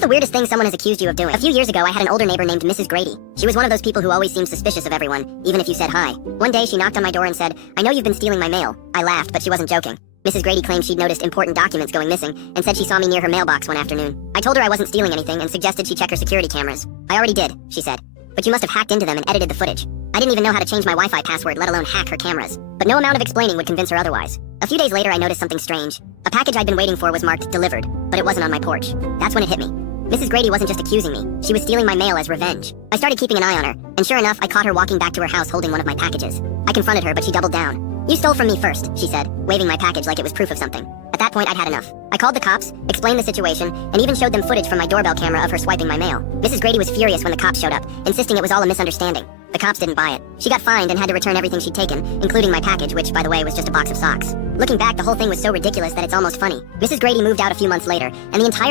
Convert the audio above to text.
What's the weirdest thing someone has accused you of doing? A few years ago, I had an older neighbor named Mrs. Grady. She was one of those people who always seemed suspicious of everyone, even if you said hi. One day, she knocked on my door and said, "I know you've been stealing my mail." I laughed, but she wasn't joking. Mrs. Grady claimed she'd noticed important documents going missing and said she saw me near her mailbox one afternoon. I told her I wasn't stealing anything and suggested she check her security cameras. "I already did," she said. "But you must have hacked into them and edited the footage." I didn't even know how to change my Wi-Fi password, let alone hack her cameras. But no amount of explaining would convince her otherwise. A few days later, I noticed something strange. A package I'd been waiting for was marked delivered, but it wasn't on my porch. That's when it hit me. Mrs. Grady wasn't just accusing me. She was stealing my mail as revenge. I started keeping an eye on her, and sure enough, I caught her walking back to her house holding one of my packages. I confronted her, but she doubled down. "You stole from me first," she said, waving my package like it was proof of something. At that point, I'd had enough. I called the cops, explained the situation, and even showed them footage from my doorbell camera of her swiping my mail. Mrs. Grady was furious when the cops showed up, insisting it was all a misunderstanding. The cops didn't buy it. She got fined and had to return everything she'd taken, including my package, which, by the way, was just a box of socks. Looking back, the whole thing was so ridiculous that it's almost funny. Mrs. Grady moved out a few months later, and the entire